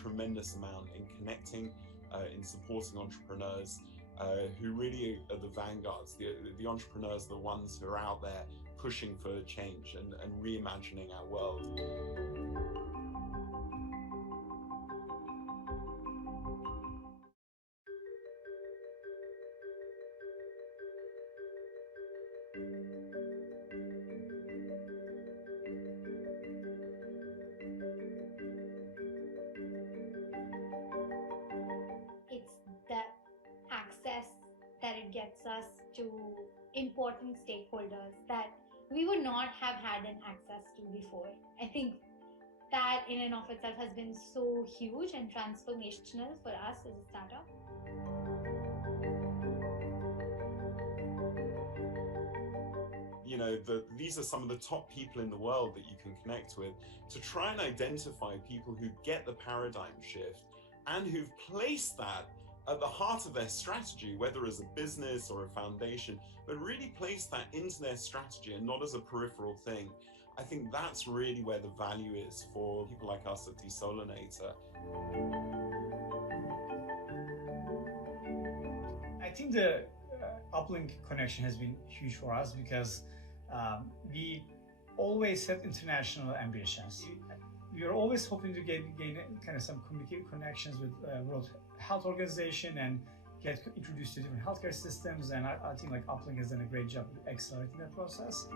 tremendous amount in connecting, in supporting entrepreneurs who really are the vanguards. The entrepreneurs are the ones who are out there pushing for change and reimagining our world. It's the access that it gets us to important stakeholders that we would not have had an access to before. I think that in and of itself has been so huge and transformational for us as a startup. You know, these are some of the top people in the world that you can connect with to try and identify people who get the paradigm shift and who've placed that at the heart of their strategy, whether as a business or a foundation, but really place that into their strategy and not as a peripheral thing. I think that's really where the value is for people like us at Desolinator. I think the uplink connection has been huge for us because we always had international ambitions. We are always hoping to gain kind of some connections with World Health Organization and get introduced to different healthcare systems, and I think like Uplink has done a great job accelerating that process.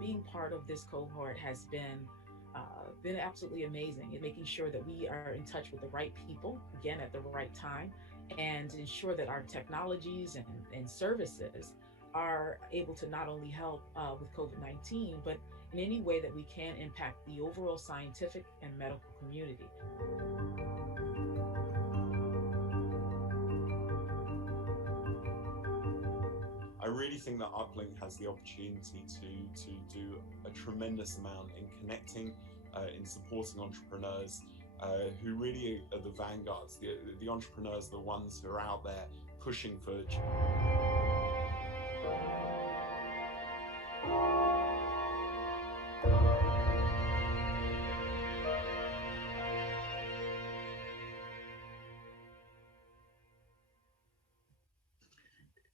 Being part of this cohort has been absolutely amazing in making sure that we are in touch with the right people, again, at the right time, and ensure that our technologies and services are able to not only help with COVID-19, but in any way that we can impact the overall scientific and medical community. I really think that Uplink has the opportunity to do a tremendous amount in connecting, in supporting entrepreneurs who really are the vanguards. The entrepreneurs are the ones who are out there pushing for change.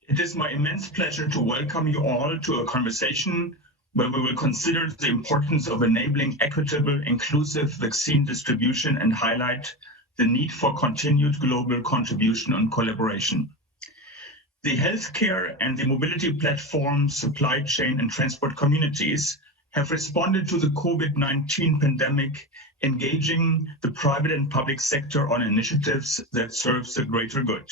It is my immense pleasure to welcome you all to a conversation where we will consider the importance of enabling equitable, inclusive vaccine distribution and highlight the need for continued global contribution and collaboration. The healthcare and the mobility platforms, supply chain and transport communities have responded to the COVID-19 pandemic, engaging the private and public sector on initiatives that serve the greater good.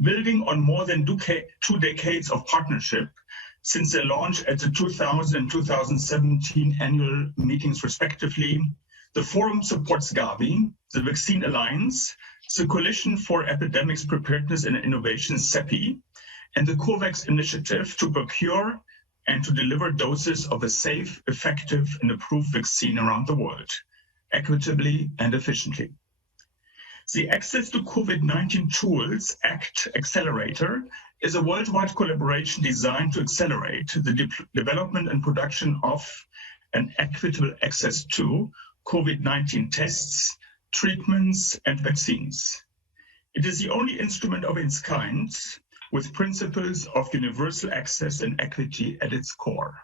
Building on more than 2 decades of partnership since their launch at the 2000 and 2017 annual meetings respectively, the forum supports Gavi, the Vaccine Alliance, the Coalition for Epidemics Preparedness and Innovation, CEPI, and the COVAX initiative to procure and to deliver doses of a safe, effective, and approved vaccine around the world, equitably and efficiently. The Access to COVID-19 Tools Act Accelerator is a worldwide collaboration designed to accelerate the development and production of an equitable access to COVID-19 tests, treatments, and vaccines. It is the only instrument of its kind with principles of universal access and equity at its core.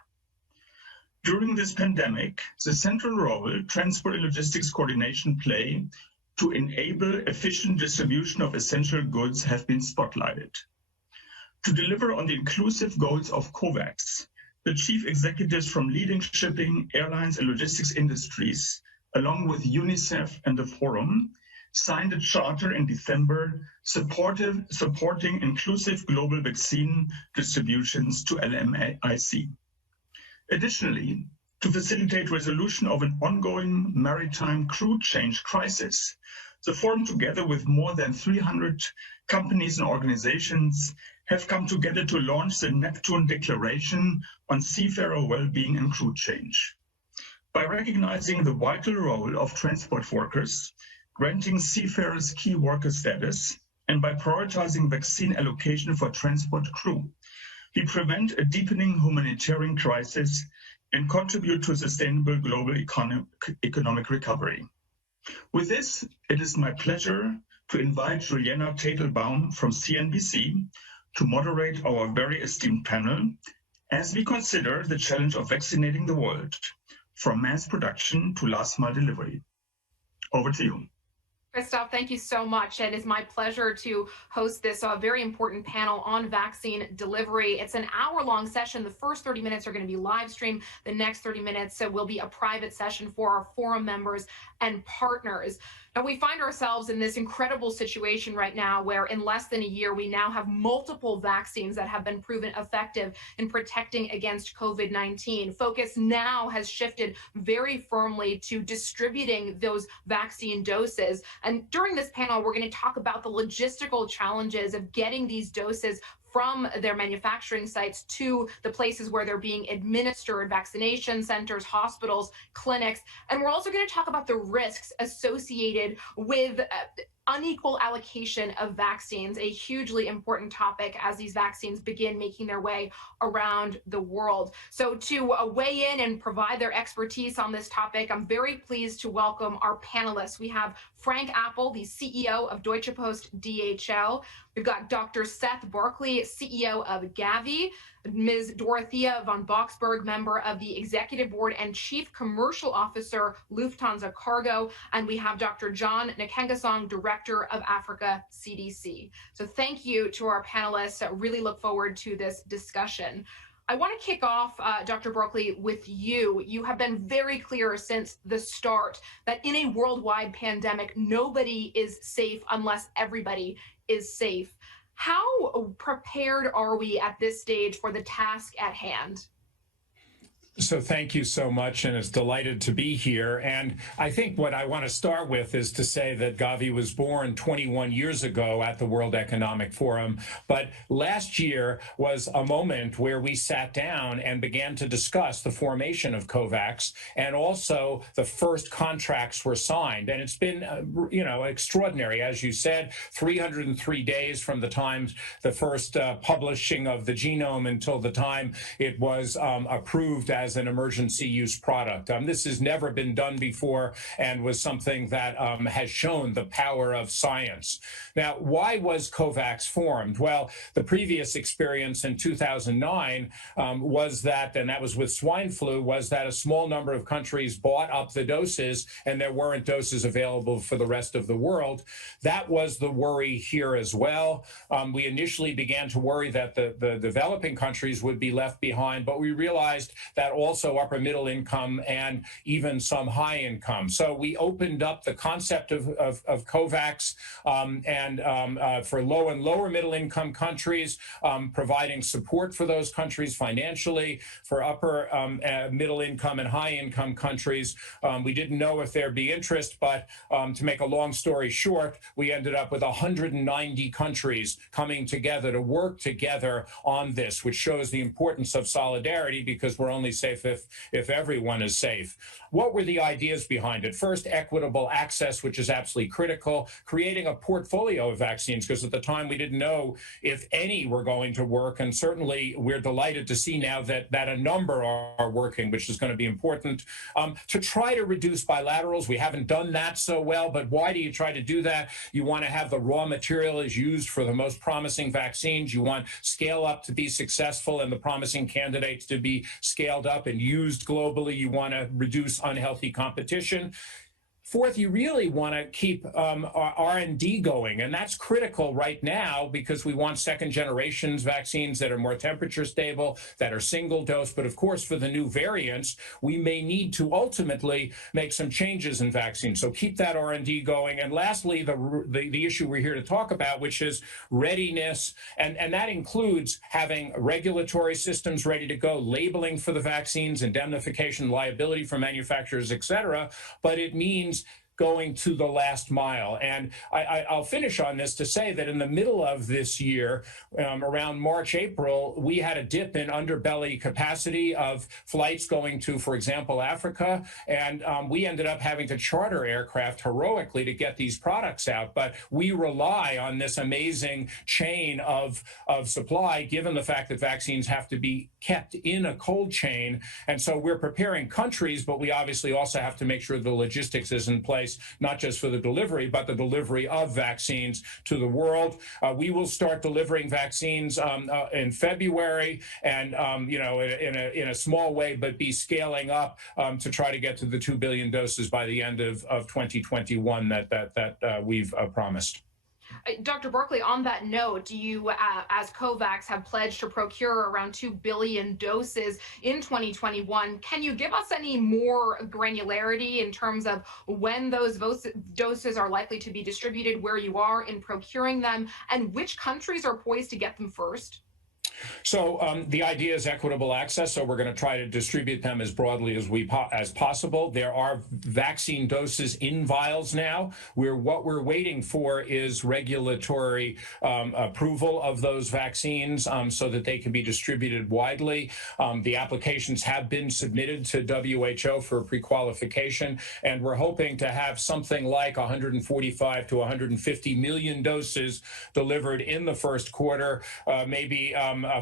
During this pandemic, the central role Transport and Logistics Coordination play to enable efficient distribution of essential goods have been spotlighted. To deliver on the inclusive goals of COVAX, the chief executives from leading shipping, airlines, and logistics industries, along with UNICEF and the Forum, signed a charter in December supporting inclusive global vaccine distributions to LMIC. Additionally, to facilitate resolution of an ongoing maritime crew change crisis, the Forum, together with more than 300 companies and organizations, have come together to launch the Neptune Declaration on Seafarer Wellbeing and Crew Change. By recognizing the vital role of transport workers, granting seafarers key worker status, and by prioritizing vaccine allocation for transport crew, we prevent a deepening humanitarian crisis and contribute to a sustainable global economic recovery. With this, it is my pleasure to invite Julianna Tatelbaum from CNBC to moderate our very esteemed panel as we consider the challenge of vaccinating the world, from mass production to last mile delivery. Over to you. Christoph, thank you so much. It is my pleasure to host this very important panel on vaccine delivery. It's an hour-long session. The first 30 minutes are going to be live streamed. The next 30 minutes will be a private session for our forum members and partners. Now, we find ourselves in this incredible situation right now where in less than a year, we now have multiple vaccines that have been proven effective in protecting against COVID-19. Focus now has shifted very firmly to distributing those vaccine doses. And during this panel, we're going to talk about the logistical challenges of getting these doses from their manufacturing sites to the places where they're being administered, vaccination centers, hospitals, clinics. And we're also going to talk about the risks associated with unequal allocation of vaccines, a hugely important topic as these vaccines begin making their way around the world. So to weigh in and provide their expertise on this topic, I'm very pleased to welcome our panelists. We have Frank Appel, the CEO of Deutsche Post DHL. We've got Dr. Seth Berkley, CEO of Gavi, Ms. Dorothea von Boxberg, member of the Executive Board and Chief Commercial Officer, Lufthansa Cargo, and we have Dr. John Nkengasong, Director of Africa CDC. So thank you to our panelists. I really look forward to this discussion. I want to kick off, Dr. Berkley, with you. You have been very clear since the start that in a worldwide pandemic, nobody is safe unless everybody is safe. How prepared are we at this stage for the task at hand? So thank you so much, and it's delighted to be here. And I think what I want to start with is to say that Gavi was born 21 years ago at the World Economic Forum. But last year was a moment where we sat down and began to discuss the formation of COVAX, and also the first contracts were signed. And it's been, extraordinary. As you said, 303 days from the time the first publishing of the genome until the time it was approved as an emergency use product. This has never been done before and was something that has shown the power of science. Now, why was COVAX formed? Well, the previous experience in 2009 was that, and that was with swine flu, was that a small number of countries bought up the doses and there weren't doses available for the rest of the world. That was the worry here as well. We initially began to worry that the developing countries would be left behind, but we realized that also upper middle income and even some high income. So we opened up the concept of COVAX for low and lower middle income countries, providing support for those countries financially. For upper middle income and high income countries, we didn't know if there'd be interest, but to make a long story short, we ended up with 190 countries coming together to work together on this, which shows the importance of solidarity, because we're only safe if everyone is safe. What were the ideas behind it? First, equitable access, which is absolutely critical, creating a portfolio of vaccines, because at the time we didn't know if any were going to work, and certainly we're delighted to see now that a number are working, which is going to be important. To try to reduce bilaterals, we haven't done that so well, but why do you try to do that? You want to have the raw material is used for the most promising vaccines. You want scale up to be successful and the promising candidates to be scaled up and used globally. You want to reduce unhealthy competition. Fourth, you really want to keep our R&D going, and that's critical right now because we want second generations vaccines that are more temperature stable, that are single dose. But of course, for the new variants, we may need to ultimately make some changes in vaccines. So keep that R&D going. And lastly, the issue we're here to talk about, which is readiness, and that includes having regulatory systems ready to go, labeling for the vaccines, indemnification, liability for manufacturers, et cetera. But it means going to the last mile. And I'll finish on this to say that in the middle of this year, around March, April, we had a dip in underbelly capacity of flights going to, for example, Africa. And we ended up having to charter aircraft heroically to get these products out. But we rely on this amazing chain of supply, given the fact that vaccines have to be kept in a cold chain. And so we're preparing countries, but we obviously also have to make sure the logistics is in place, not just for the delivery, but the delivery of vaccines to the world. We will start delivering vaccines in February, and in a small way, but be scaling up to try to get to the 2 billion doses by the end of 2021 that we've promised. Dr. Berkley, on that note, you, as COVAX, have pledged to procure around 2 billion doses in 2021. Can you give us any more granularity in terms of when those doses are likely to be distributed, where you are in procuring them, and which countries are poised to get them first? So the idea is equitable access, so we're going to try to distribute them as broadly as possible. There are vaccine doses in vials now. What we're waiting for is regulatory approval of those vaccines so that they can be distributed widely. The applications have been submitted to WHO for pre-qualification, and we're hoping to have something like 145 to 150 million doses delivered in the first quarter, maybe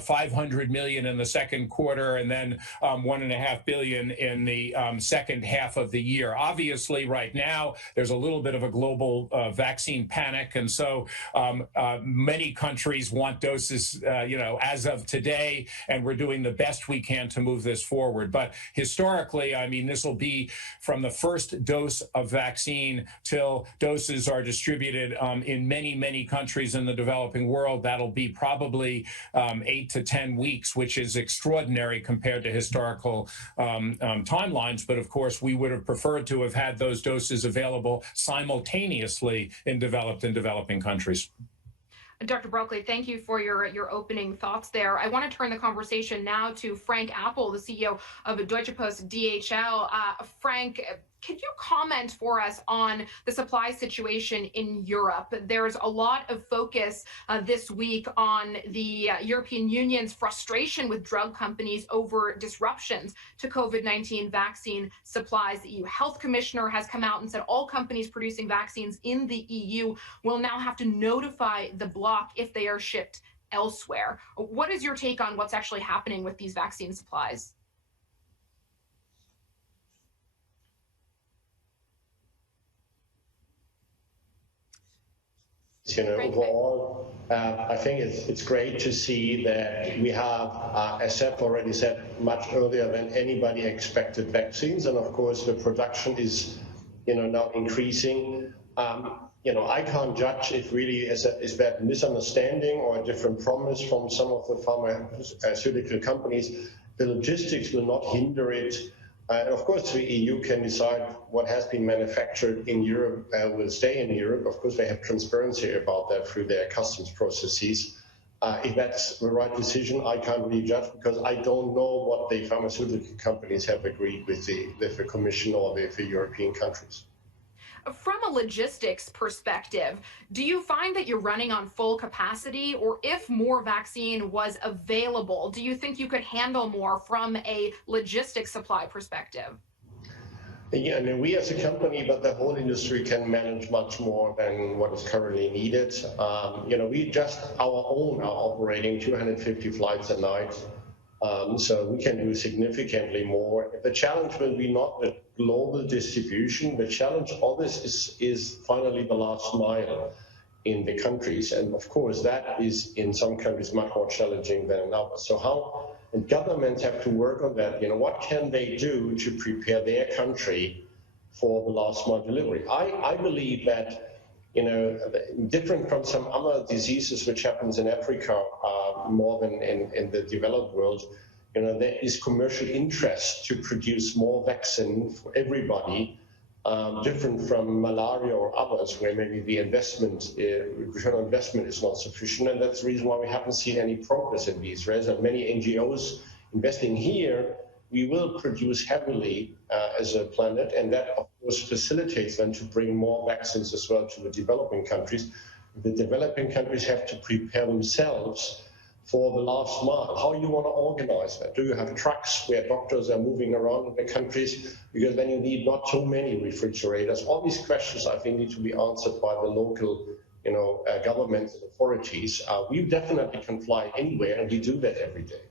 500 million in the second quarter, and then 1.5 billion in the second half of the year. Obviously, right now, there's a little bit of a global vaccine panic, and so many countries want doses, as of today, and we're doing the best we can to move this forward. But historically, I mean, this will be from the first dose of vaccine till doses are distributed in many, many countries in the developing world. That'll be probably 8 to 10 weeks, which is extraordinary compared to historical timelines. But of course, we would have preferred to have had those doses available simultaneously in developed and developing countries. Dr. Berkley, thank you for your opening thoughts there. I want to turn the conversation now to Frank Appel, the CEO of Deutsche Post DHL. Frank, could you comment for us on the supply situation in Europe? There's a lot of focus this week on the European Union's frustration with drug companies over disruptions to COVID-19 vaccine supplies. The EU Health Commissioner has come out and said all companies producing vaccines in the EU will now have to notify the bloc if they are shipped elsewhere. What is your take on what's actually happening with these vaccine supplies? Overall, I think it's great to see that we have, as Seth already said, much earlier than anybody expected vaccines, and of course the production is, now increasing. I can't judge if really is that misunderstanding or a different promise from some of the pharmaceutical companies. The logistics will not hinder it. And of course, the EU can decide what has been manufactured in Europe will stay in Europe. Of course, they have transparency about that through their customs processes. If that's the right decision, I can't really judge because I don't know what the pharmaceutical companies have agreed with the Commission or the European countries. From a logistics perspective, do you find that you're running on full capacity, or if more vaccine was available, do you think you could handle more from a logistics supply perspective? Yeah, we as a company, but the whole industry can manage much more than what is currently needed. We just our own are operating 250 flights a night. So we can do significantly more. The challenge will be not the global distribution. The challenge of this is finally the last mile in the countries. And of course, that is in some countries much more challenging than in others. So and governments have to work on that. What can they do to prepare their country for the last mile delivery? I believe that different from some other diseases which happens in Africa more than in the developed world, there is commercial interest to produce more vaccine for everybody, different from malaria or others where maybe the return on investment is not sufficient. And that's the reason why we haven't seen any progress in these. There's many NGOs investing here we will produce heavily as a planet, and that of course facilitates then to bring more vaccines as well to the developing countries. The developing countries have to prepare themselves for the last mile. How you want to organize that? Do you have trucks where doctors are moving around in the countries? Because then you need not so many refrigerators. All these questions, I think, need to be answered by the local, governments and authorities. We definitely can fly anywhere, and we do that every day.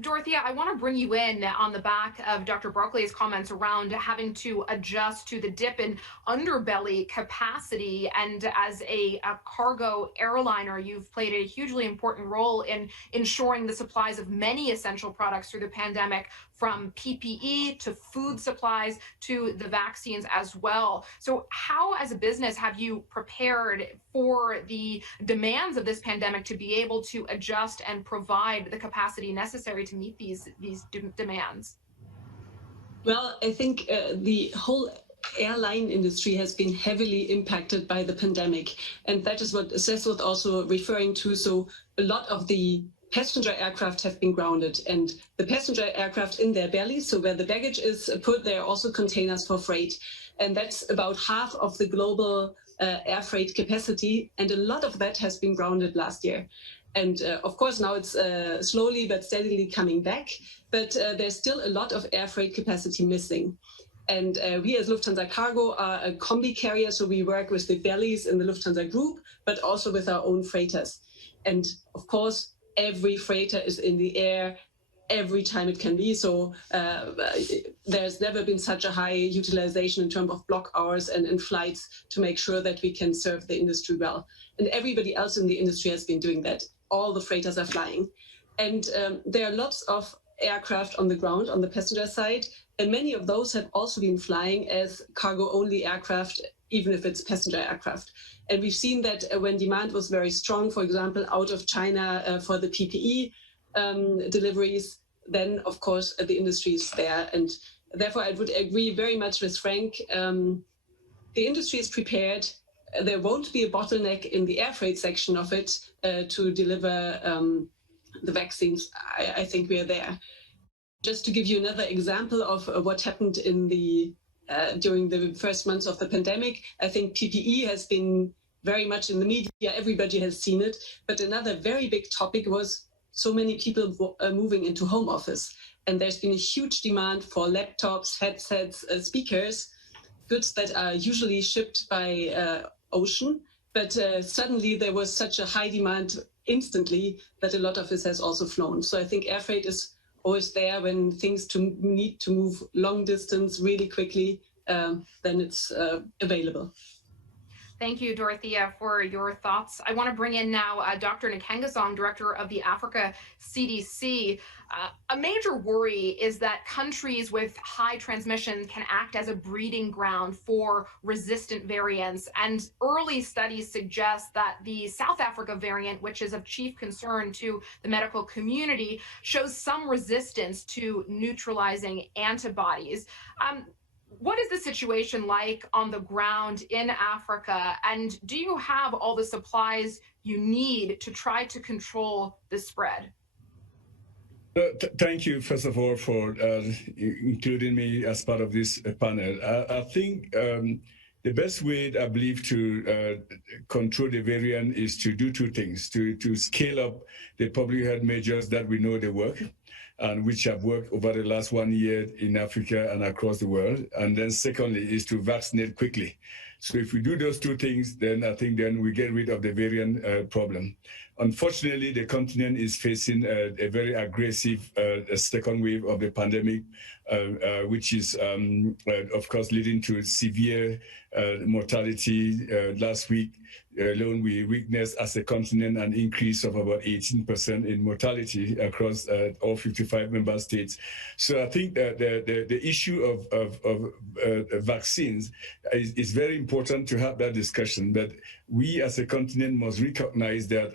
Dorothea, I want to bring you in on the back of Dr. Berkley's comments around having to adjust to the dip in underbelly capacity. And as a cargo airliner, you've played a hugely important role in ensuring the supplies of many essential products through the pandemic, from PPE to food supplies to the vaccines as well. So how, as a business, have you prepared for the demands of this pandemic to be able to adjust and provide the capacity necessary to meet these demands? Well, I think the whole airline industry has been heavily impacted by the pandemic. And that is what Seth was also referring to. So a lot of the passenger aircraft have been grounded, and the passenger aircraft in their bellies, so where the baggage is put, there are also containers for freight. And that's about half of the global air freight capacity. And a lot of that has been grounded last year. And of course, now it's slowly but steadily coming back, but there's still a lot of air freight capacity missing. And we as Lufthansa Cargo are a combi carrier, so we work with the bellies in the Lufthansa group, but also with our own freighters. And of course, every freighter is in the air every time it can be. So there's never been such a high utilization in terms of block hours and flights to make sure that we can serve the industry well. And everybody else in the industry has been doing that. All the freighters are flying. And there are lots of aircraft on the ground on the passenger side. And many of those have also been flying as cargo-only aircraft, even if it's passenger aircraft. And we've seen that when demand was very strong, for example, out of China for the PPE deliveries, then of course the industry is there. And therefore I would agree very much with Frank. The industry is prepared. There won't be a bottleneck in the air freight section of it to deliver the vaccines. I think we are there. Just to give you another example of what happened in the during the first months of the pandemic, I think PPE has been very much in the media. Everybody has seen it. But another very big topic was so many people moving into home office. And there's been a huge demand for laptops, headsets, speakers, goods that are usually shipped by ocean. But suddenly there was such a high demand instantly that a lot of this has also flown. So I think air freight is always there when things need to move long distance really quickly, then it's available. Thank you, Dorothea, for your thoughts. I want to bring in now Dr. Nkengasong, Director of the Africa CDC. A major worry is that countries with high transmission can act as a breeding ground for resistant variants. And early studies suggest that the South Africa variant, which is of chief concern to the medical community, shows some resistance to neutralizing antibodies. What is the situation like on the ground in Africa? And do you have all the supplies you need to try to control the spread? Thank you, first of all, for including me as part of this panel. I think the best way, I believe, to control the variant is to do two things: to scale up the public health measures that we know they work, and which have worked over the last 1 year in Africa and across the world. And then secondly is to vaccinate quickly. So if we do those two things, then I think then we get rid of the variant problem. Unfortunately, the continent is facing a very aggressive second wave of the pandemic, which is, of course, leading to severe mortality. Last week alone, we witnessed as a continent an increase of about 18% in mortality across all 55 member states. So I think that the issue of vaccines is very important to have that discussion. But we as a continent must recognize that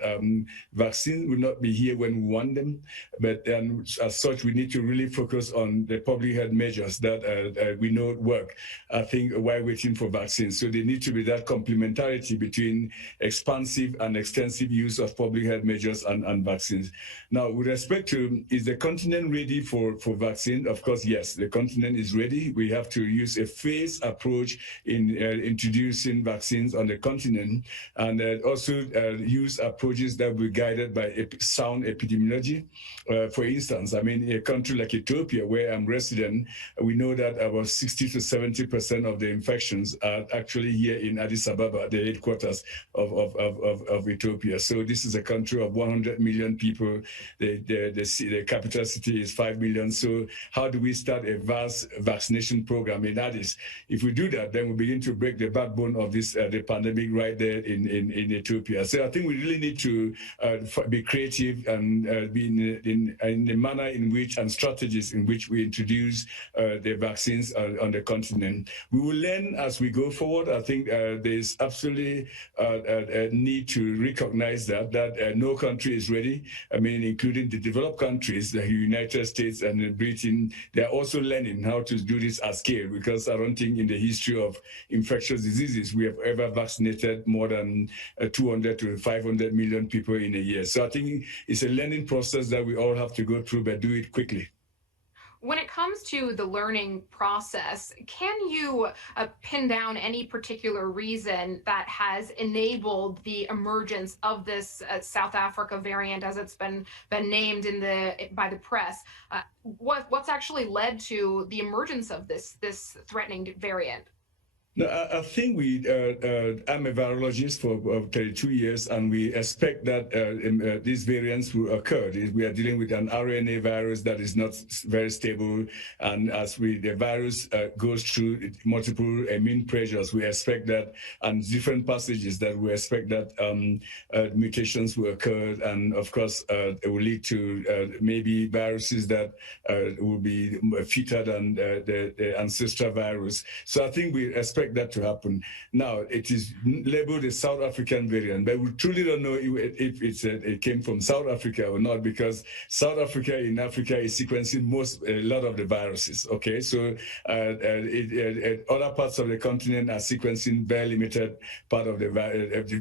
vaccines will not be here when we want them, but as such, we need to really focus on the public health measures that we know work, I think, while waiting for vaccines. So there need to be that complementarity between expansive and extensive use of public health measures and vaccines. Now, with respect to, is the continent ready for vaccine? Of course, yes, the continent is ready. We have to use a phased approach in introducing vaccines on the continent, and also use approaches that will be guided by sound epidemiology. For instance, I mean, in a country like Ethiopia, where I'm resident, we know that about 60 to 70% of the infections are actually here in Addis Ababa, the headquarters of Ethiopia. So this is a country of 100 million people. The capital city is 5 million. So how do we start a vast vaccination program in Addis? If we do that, then we begin to break the backbone of this the pandemic right there in Ethiopia. So I think we really need to be creative and be in the manner in which and strategies in which we introduce the vaccines on the continent. We will learn as we go forward. I think there's absolutely a need to recognize that no country is ready. I mean, including the developed countries, the United States and Britain, they're also learning how to do this at scale, because I don't think in the history of infectious diseases we have ever vaccinated more than 200 to 500 million people in a year. So I think it's a learning process that we all have to go through, but do it quickly. When it comes to the learning process, can you pin down any particular reason that has enabled the emergence of this South Africa variant, as it's been named by the press? What's actually led to the emergence of this threatening variant? No, I think I'm a virologist for 32 years, and we expect that these variants will occur. We are dealing with an RNA virus that is not very stable, and as the virus goes through multiple immune pressures, we expect that, and different passages, that we expect that mutations will occur, and of course it will lead to maybe viruses that will be fitter than the ancestral virus. So I think we expect that to happen. Now, it is labeled a South African variant, but we truly don't know if it came from South Africa or not, because South Africa in Africa is sequencing a lot of the viruses. Okay, so other parts of the continent are sequencing very limited part of the virus,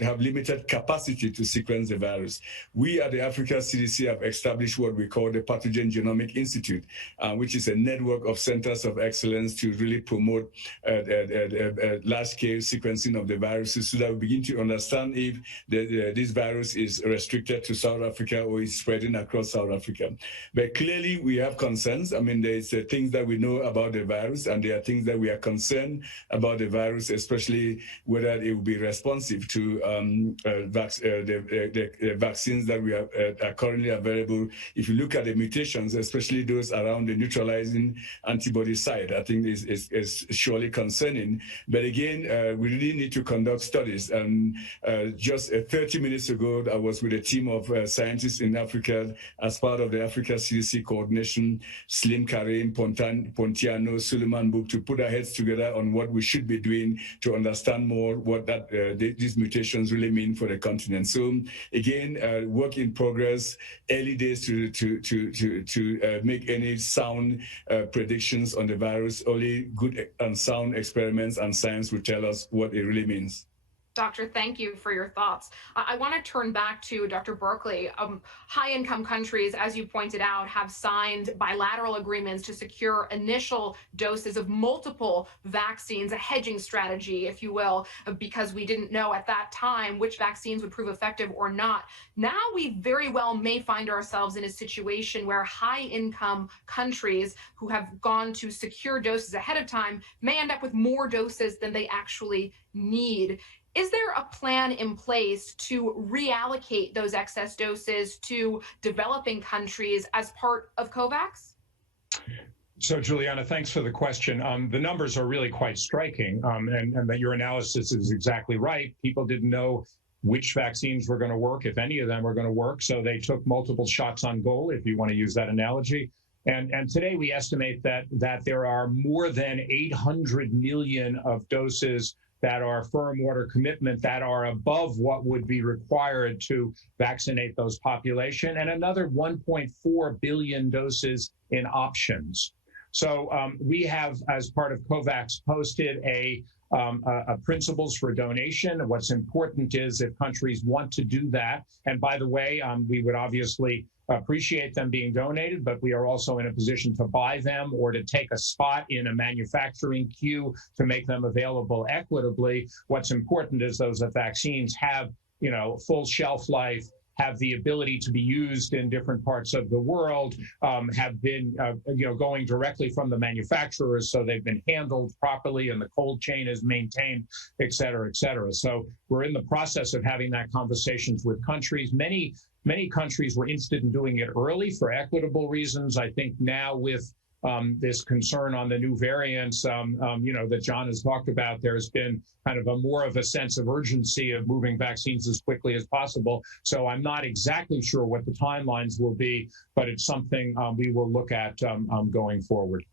have limited capacity to sequence the virus. We at the Africa CDC have established what we call the Pathogen Genomic Institute, which is a network of centers of excellence to really promote large-scale sequencing of the viruses, so that we begin to understand if this virus is restricted to South Africa or is spreading across South Africa. But clearly, we have concerns. I mean, there's things that we know about the virus, and there are things that we are concerned about the virus, especially whether it will be responsive to the vaccines that we are currently available. If you look at the mutations, especially those around the neutralizing antibody site, I think is surely concerning. But again, we really need to conduct studies. And just 30 minutes ago, I was with a team of scientists in Africa as part of the Africa CDC coordination, Slim Karim, Pontiano, Suleiman Book, to put our heads together on what we should be doing to understand more what these mutations really mean for the continent. So again, work in progress, early days to make any sound predictions on the virus. Only good and sound experiments and science will tell us what it really means. Doctor, thank you for your thoughts. I want to turn back to Dr. Berkley. High-income countries, as you pointed out, have signed bilateral agreements to secure initial doses of multiple vaccines, a hedging strategy, if you will, because we didn't know at that time which vaccines would prove effective or not. Now we very well may find ourselves in a situation where high-income countries who have gone to secure doses ahead of time may end up with more doses than they actually need. Is there a plan in place to reallocate those excess doses to developing countries as part of COVAX? So, Julianna, thanks for the question. The numbers are really quite striking, and that your analysis is exactly right. People didn't know which vaccines were going to work, if any of them were going to work, so they took multiple shots on goal, if you want to use that analogy. And today we estimate that there are more than 800 million of doses that are firm order commitment that are above what would be required to vaccinate those population, and another 1.4 billion doses in options. So we have, as part of COVAX, posted a principles for donation. What's important is if countries want to do that, and by the way, we would obviously appreciate them being donated, but we are also in a position to buy them or to take a spot in a manufacturing queue to make them available equitably. What's important is those vaccines have, full shelf life, have the ability to be used in different parts of the world, have been, going directly from the manufacturers, so they've been handled properly and the cold chain is maintained, et cetera, et cetera. So we're in the process of having that conversations with countries. Many countries were interested in doing it early for equitable reasons. I think now with this concern on the new variants, that John has talked about, there's been kind of more of a sense of urgency of moving vaccines as quickly as possible. So I'm not exactly sure what the timelines will be, but it's something we will look at going forward.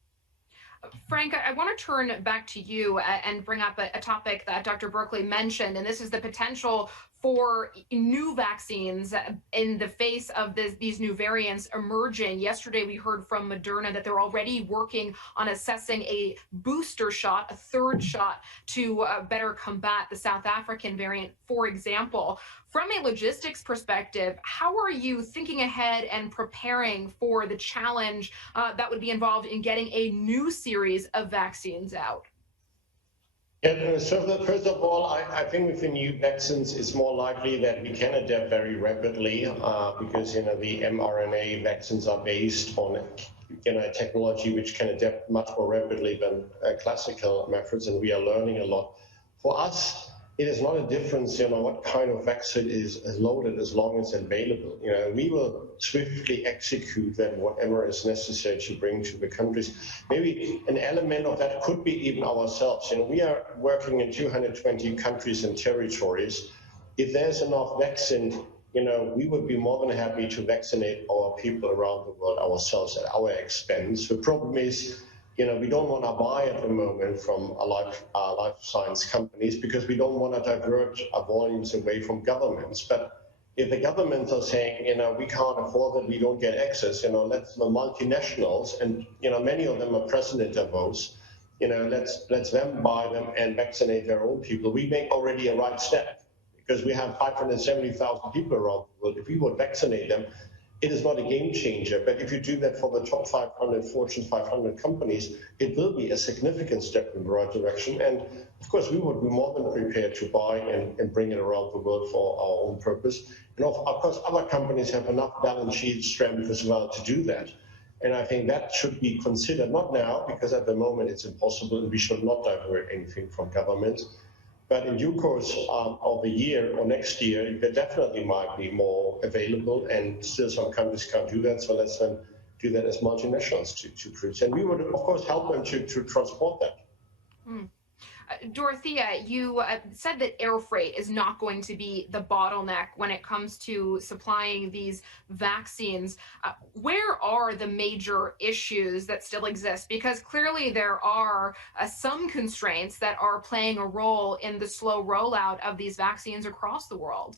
Frank, I want to turn back to you and bring up a topic that Dr. Berkley mentioned, and this is the potential for new vaccines in the face of these new variants emerging. Yesterday, we heard from Moderna that they're already working on assessing a booster shot, a third shot, to better combat the South African variant, for example. From a logistics perspective, how are you thinking ahead and preparing for the challenge that would be involved in getting a new series of vaccines out? Yeah, so first of all, I think with the new vaccines, it's more likely that we can adapt very rapidly because the mRNA vaccines are based on technology which can adapt much more rapidly than classical methods, and we are learning a lot. For us, it is not a difference, what kind of vaccine is loaded as long as available. We will swiftly execute then whatever is necessary to bring to the countries. Maybe an element of that could be even ourselves. We are working in 220 countries and territories. If there's enough vaccine, we would be more than happy to vaccinate our people around the world ourselves at our expense. The problem is, we don't want to buy at the moment from life science companies because we don't want to divert our volumes away from governments. But if the governments are saying, we can't afford it, we don't get access, let's the multinationals, and many of them are president of those, let's them buy them and vaccinate their own people. We make already a right step because we have 570,000 people around the world. If we would vaccinate them, it is not a game changer, but if you do that for the top 500 Fortune 500 companies, it will be a significant step in the right direction. And of course, we would be more than prepared to buy and bring it around the world for our own purpose. And of course, other companies have enough balance sheet strength as well to do that. And I think that should be considered, not now, because at the moment it's impossible and we should not divert anything from governments. But in due course of the year or next year, there definitely might be more available, and still some countries can't do that. So let's then do that as multinationals to produce. And we would, of course, help them to transport that. Dorothea, you said that air freight is not going to be the bottleneck when it comes to supplying these vaccines. Where are the major issues that still exist? Because clearly there are some constraints that are playing a role in the slow rollout of these vaccines across the world.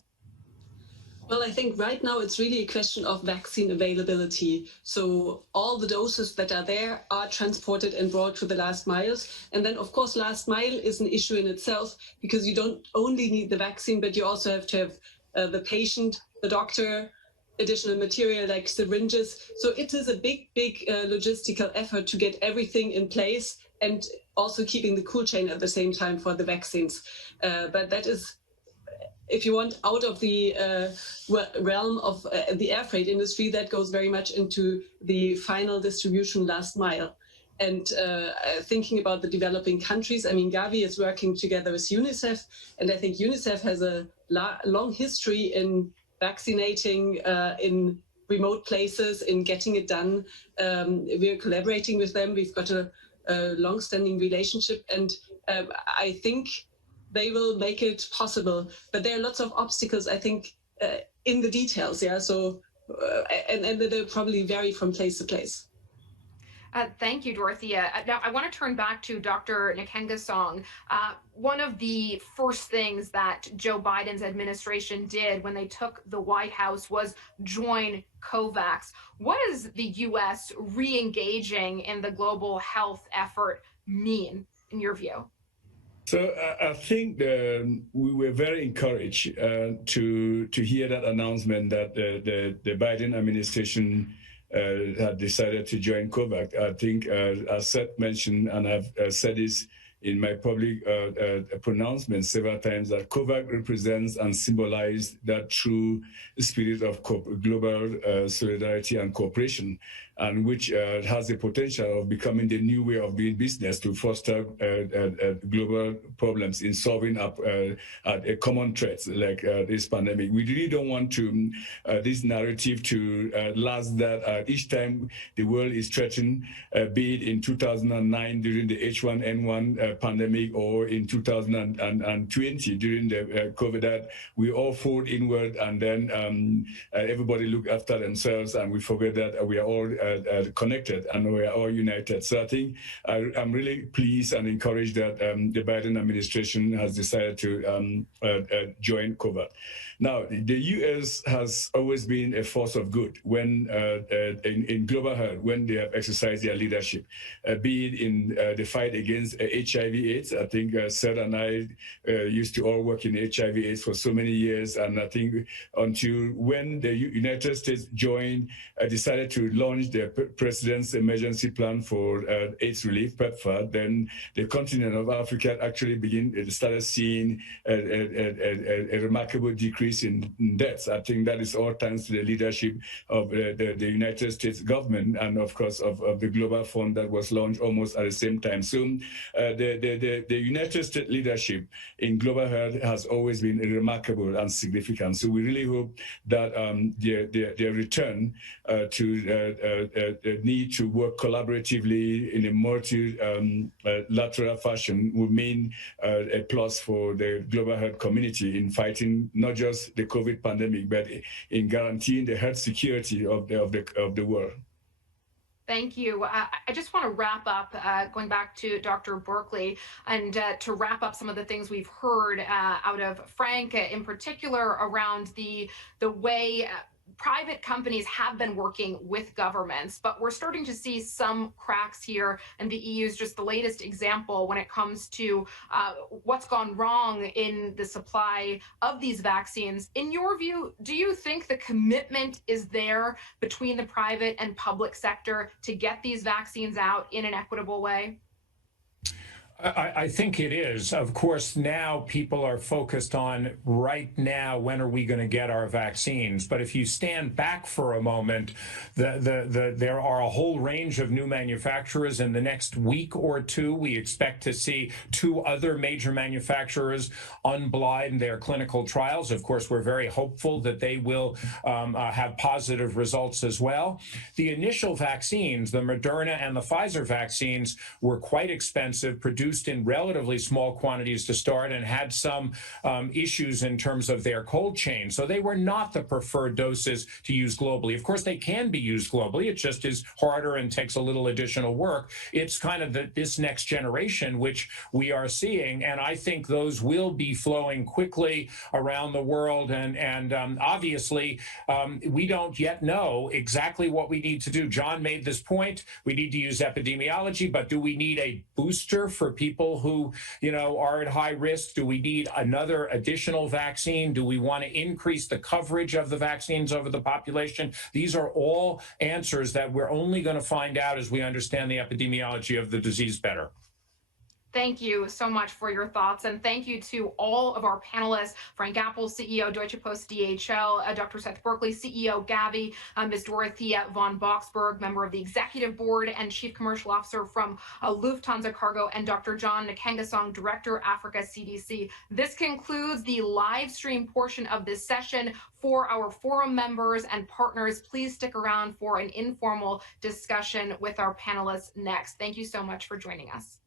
Well, I think right now it's really a question of vaccine availability. So all the doses that are there are transported and brought to the last miles. And then, of course, last mile is an issue in itself because you don't only need the vaccine, but you also have to have the patient, the doctor, additional material like syringes. So it is a big logistical effort to get everything in place and also keeping the cool chain at the same time for the vaccines. But that is, if you want, out of the realm of the air freight industry, that goes very much into the final distribution last mile. And thinking about the developing countries, I mean, Gavi is working together with UNICEF, and I think UNICEF has a long history in vaccinating in remote places, in getting it done. We're collaborating with them. We've got a long-standing relationship, and I think they will make it possible. But there are lots of obstacles, I think, in the details, yeah? So, and they'll probably vary from place to place. Thank you, Dorothea. Now, I want to turn back to Dr. Nkengasong. One of the first things that Joe Biden's administration did when they took the White House was join COVAX. What does the U.S. re-engaging in the global health effort mean, in your view? So I think we were very encouraged to hear that announcement that the Biden administration had decided to join COVAX. I think, as Seth mentioned, and I've said this in my public pronouncement several times, that COVAX represents and symbolizes that true spirit of global solidarity and cooperation, and which has the potential of becoming the new way of doing business to foster global problems in solving up common threats like this pandemic. We really don't want to this narrative to last that each time the world is threatened, be it in 2009 during the H1N1 pandemic or in 2020 during the COVID, that we all fall inward and then everybody look after themselves and we forget that we are all connected and we are all united. So I think I'm really pleased and encouraged that the Biden administration has decided to join COVAX. Now, the U.S. has always been a force of good when in global health, when they have exercised their leadership, be it in the fight against HIV/AIDS. I think Seth and I used to all work in HIV/AIDS for so many years, and I think until when the United States joined, decided to launch the President's Emergency Plan for AIDS Relief, PEPFAR, then the continent of Africa actually started seeing a remarkable decrease in deaths. I think that is all thanks to the leadership of the United States government and, of course, of the Global Fund that was launched almost at the same time. So the United States leadership in global health has always been remarkable and significant. So we really hope that their return to the need to work collaboratively in a multilateral fashion will mean a plus for the global health community in fighting not just the COVID pandemic, but in guaranteeing the health security of the world. Thank you. I just want to wrap up, going back to Dr. Berkley, and to wrap up some of the things we've heard out of Frank, in particular around the way private companies have been working with governments, but we're starting to see some cracks here, and the EU is just the latest example when it comes to what's gone wrong in the supply of these vaccines. In your view, do you think the commitment is there between the private and public sector to get these vaccines out in an equitable way? I think it is. Of course, now people are focused on right now, when are we going to get our vaccines? But if you stand back for a moment, there are a whole range of new manufacturers. In the next week or two, we expect to see 2 other major manufacturers unblind their clinical trials. Of course, we're very hopeful that they will have positive results as well. The initial vaccines, the Moderna and the Pfizer vaccines, were quite expensive, produced in relatively small quantities to start, and had some issues in terms of their cold chain. So they were not the preferred doses to use globally. Of course, they can be used globally. It just is harder and takes a little additional work. It's kind of this next generation which we are seeing, and I think those will be flowing quickly around the world. And obviously, we don't yet know exactly what we need to do. John made this point. We need to use epidemiology, but do we need a booster for people who, are at high risk? Do we need another additional vaccine? Do we want to increase the coverage of the vaccines over the population? These are all answers that we're only going to find out as we understand the epidemiology of the disease better. Thank you so much for your thoughts, and thank you to all of our panelists: Frank Appel, CEO, Deutsche Post DHL, Dr. Seth Berkley, CEO, Gavi, Ms. Dorothea von Boxberg, member of the Executive Board and Chief Commercial Officer from Lufthansa Cargo, and Dr. John Nkengasong, Director, Africa, CDC. This concludes the live stream portion of this session. For our forum members and partners, please stick around for an informal discussion with our panelists next. Thank you so much for joining us.